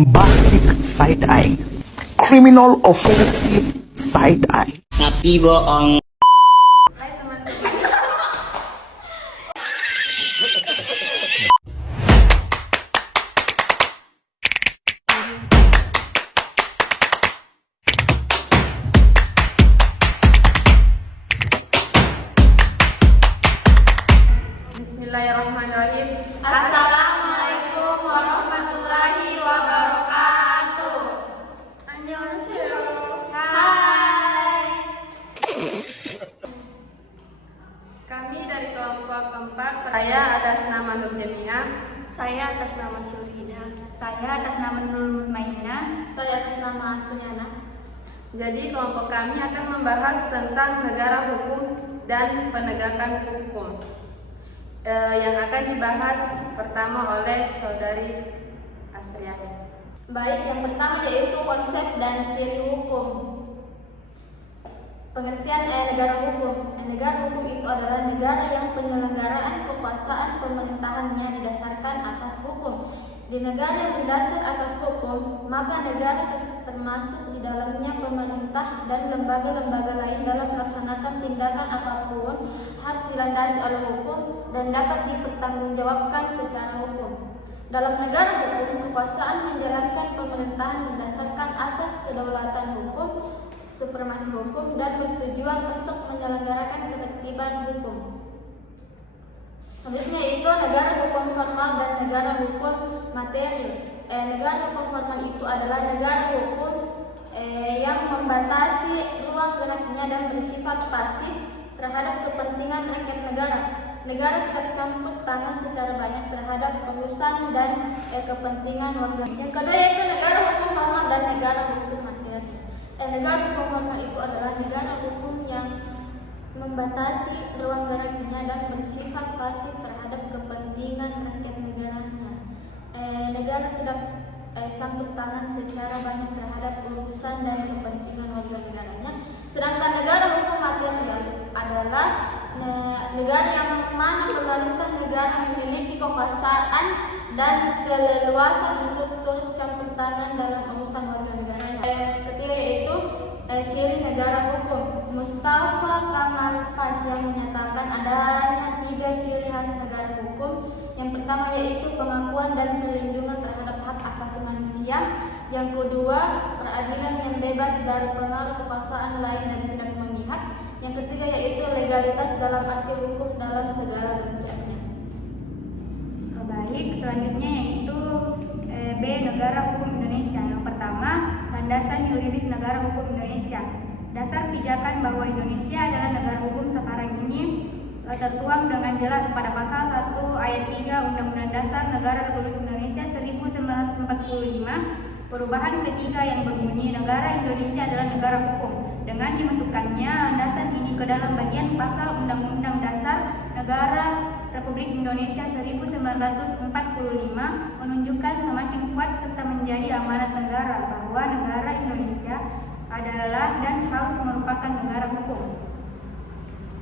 bombastic side-eye, criminal offensive side-eye. Tapi bohong. Hai teman-teman. Bismillahirrahmanirrahim. Assalamualaikum warahmatullahi wabarakatuh. Annyeonghaseyo. Hai. Kami dari kelompok keempat. Saya atas nama Nurjania. Saya atas nama Surina. Saya atas nama Nurul Mutmainah. Saya atas nama Asliana. Jadi kelompok kami akan membahas tentang negara hukum dan penegakan hukum. Yang akan dibahas pertama oleh saudari Asriani. Baik, yang pertama yaitu konsep dan ciri hukum. Pengertian negara hukum. Negara hukum itu adalah negara yang penyelenggaraan kekuasaan pemerintahannya didasarkan atas hukum. Di negara yang berdasar atas hukum, maka negara termasuk di dalamnya pemerintah dan lembaga-lembaga lain dalam melaksanakan tindakan apapun harus dilandasi oleh hukum dan dapat dipertanggungjawabkan secara hukum. Dalam negara hukum, kekuasaan menjalankan pemerintahan berdasarkan atas kedaulatan hukum, supremasi hukum, dan bertujuan untuk menyelenggarakan ketertiban hukum. Selanjutnya itu negara hukum formal dan negara hukum materi. Negara hukum formal itu adalah negara hukum yang membatasi ruang geraknya dan bersifat pasif terhadap kepentingan rakyat negara. Negara tidak campur tangan secara banyak terhadap urusan dan kepentingan warga. Yang kedua yaitu negara hukum formal dan negara hukum materi. Negara hukum formal itu adalah negara hukum yang membatasi ruang geraknya dan bersifat pasif terhadap kepentingan rakyat negaranya. Negara tidak campur tangan secara banyak terhadap urusan dan kepentingan warga negaranya. Sedangkan negara hukum materi adalah negara yang mana pemerintah negara memiliki kekuasaan dan keleluasan untuk turut campur tangan dalam urusan warga negaranya. Ketiga yaitu ciri negara hukum. Mustafa Kamal Pasha menyatakan adanya 3 ciri khas negara hukum. Yang pertama yaitu pengakuan dan perlindungan terhadap hak asasi manusia. Yang kedua, peradilan yang bebas dari pengaruh kekuasaan lain dan tidak memihak. Yang ketiga yaitu legalitas dalam arti hukum dalam segala bentuknya. Baik, selanjutnya yaitu B. Negara Hukum Indonesia. Yang pertama, landasan yuridis negara hukum Indonesia. Dasar pijakan bahwa Indonesia adalah negara hukum sekarang ini tertuang dengan jelas pada pasal 1 ayat 3 Undang-Undang Dasar Negara Republik Indonesia 1945, perubahan ketiga yang berbunyi negara Indonesia adalah negara hukum. Dengan dimasukkannya landasan ini ke dalam bagian pasal Undang-Undang Dasar Negara Republik Indonesia 1945 menunjukkan semakin kuat serta menjadi amanat negara bahwa negara Indonesia adalah dan harus merupakan negara hukum.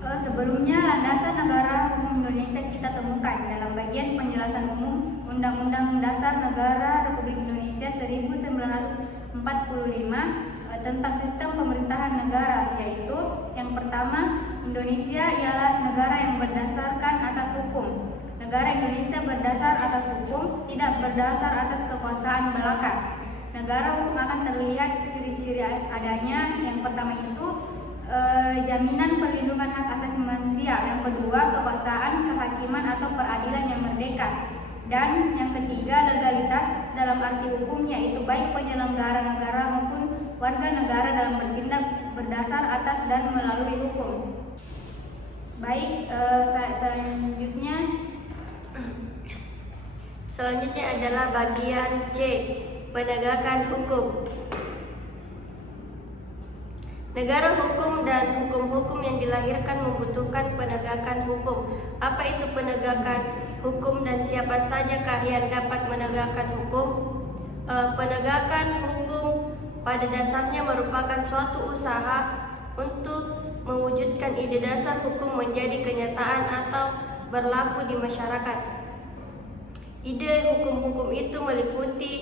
Sebelumnya landasan negara hukum Indonesia kita temukan dalam bagian penjelasan umum Undang-Undang Dasar Negara Republik Indonesia 1945 tentang sistem pemerintahan negara, yaitu yang pertama, Indonesia ialah negara yang berdasarkan atas hukum. Negara Indonesia berdasar atas hukum, tidak berdasar atas kekuasaan belaka. Negara hukum akan terlihat ciri-ciri adanya. Yang pertama itu jaminan perlindungan hak asasi manusia. Yang kedua, kekuasaan kehakiman atau peradilan yang merdeka. Dan yang ketiga, legalitas dalam arti hukum, yaitu baik penyelenggara negara maupun warga negara dalam bertindak berdasar atas dan melalui hukum. Baik, Selanjutnya adalah bagian C. Penegakan hukum. Negara hukum dan hukum-hukum yang dilahirkan membutuhkan penegakan hukum. Apa itu penegakan hukum dan siapa sajakah yang dapat menegakkan hukum? Penegakan hukum pada dasarnya merupakan suatu usaha untuk mewujudkan ide dasar hukum menjadi kenyataan atau berlaku di masyarakat. Ide hukum-hukum itu meliputi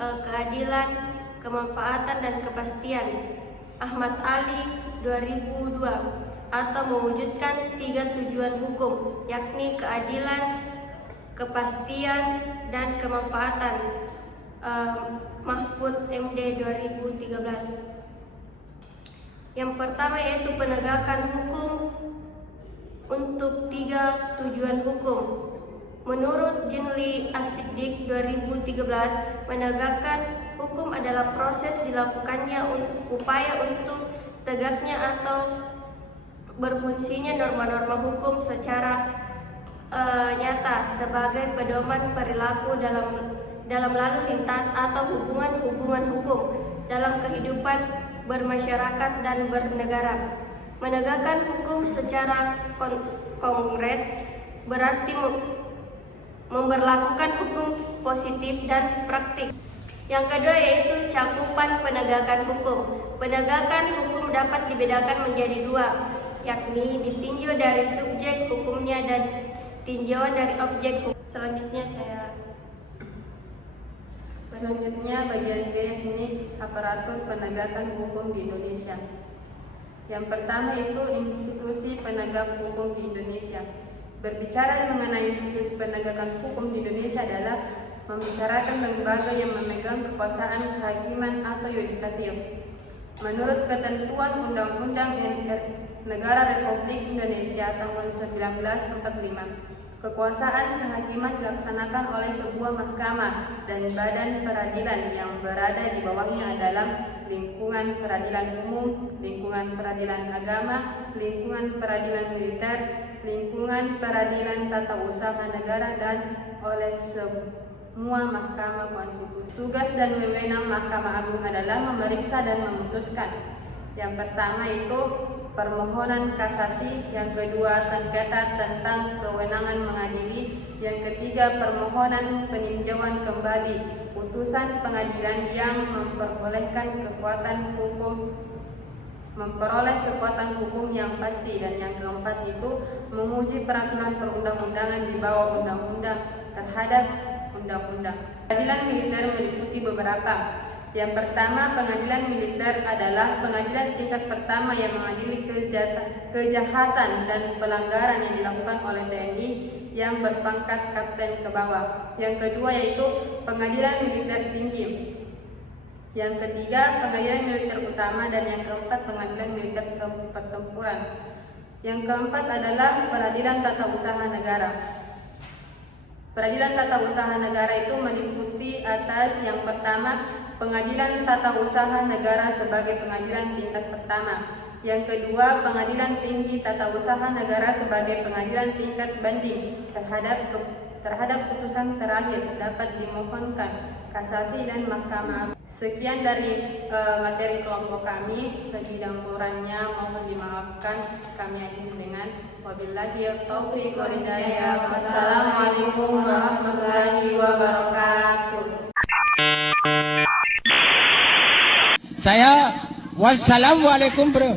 keadilan, kemanfaatan, dan kepastian. Ahmad Ali 2002, atau mewujudkan 3 tujuan hukum, yakni keadilan, kepastian, dan kemanfaatan. Mahfud MD 2013. Yang pertama yaitu penegakan hukum untuk 3 tujuan hukum. Menurut Jinli As-Siddiq 2013, menegakkan hukum adalah proses dilakukannya upaya untuk tegaknya atau berfungsinya norma-norma hukum secara nyata sebagai pedoman perilaku dalam lalu lintas atau hubungan-hubungan hukum dalam kehidupan bermasyarakat dan bernegara. Menegakkan hukum secara konkret berarti memberlakukan hukum positif dan praktik. Yang kedua yaitu cakupan penegakan hukum. Penegakan hukum dapat dibedakan menjadi 2, yakni ditinjau dari subjek hukumnya dan tinjauan dari objek hukum. Selanjutnya bagian B, ini aparatur penegakan hukum di Indonesia. Yang pertama itu institusi penegak hukum di Indonesia. Berbicara mengenai institusi penegakan hukum di Indonesia adalah membicarakan lembaga yang memegang kekuasaan kehakiman atau yudikatif. Menurut ketentuan Undang-Undang Negara Republik Indonesia tahun 1945, kekuasaan kehakiman dilaksanakan oleh sebuah mahkamah dan badan peradilan yang berada di bawahnya dalam lingkungan peradilan umum, lingkungan peradilan agama, lingkungan peradilan militer, lingkungan peradilan tata usaha negara, dan oleh semua mahkamah konstitusi. Tugas dan wewenang Mahkamah Agung adalah memeriksa dan memutuskan. Yang pertama itu permohonan kasasi, yang kedua sengketa tentang kewenangan mengadili, yang ketiga permohonan peninjauan kembali putusan pengadilan yang memperoleh kekuatan hukum yang pasti, dan yang keempat itu menguji peraturan perundang-undangan di bawah undang-undang terhadap undang-undang. Pengadilan militer meliputi beberapa. Yang pertama, pengadilan militer adalah pengadilan tingkat pertama yang mengadili kejahatan dan pelanggaran yang dilakukan oleh TNI yang berpangkat kapten ke bawah. Yang kedua yaitu pengadilan militer tinggi. Yang ketiga, pengadilan militer utama, dan yang keempat pengadilan militer pertempuran. Yang keempat adalah peradilan tata usaha negara. Peradilan tata usaha negara itu meliputi atas yang pertama, pengadilan tata usaha negara sebagai pengadilan tingkat pertama. Yang kedua, pengadilan tinggi tata usaha negara sebagai pengadilan tingkat banding terhadap putusan terakhir dapat dimohonkan kasasi dan Mahkamah Agung. Sekian dari materi kelompok kami. Lebih kurangnya mohon dimaafkan. Kami akhiri dengan wabillahi taufiq wal hidayah. Wassalamualaikum warahmatullahi wabarakatuh. Wassalamualaikum bro.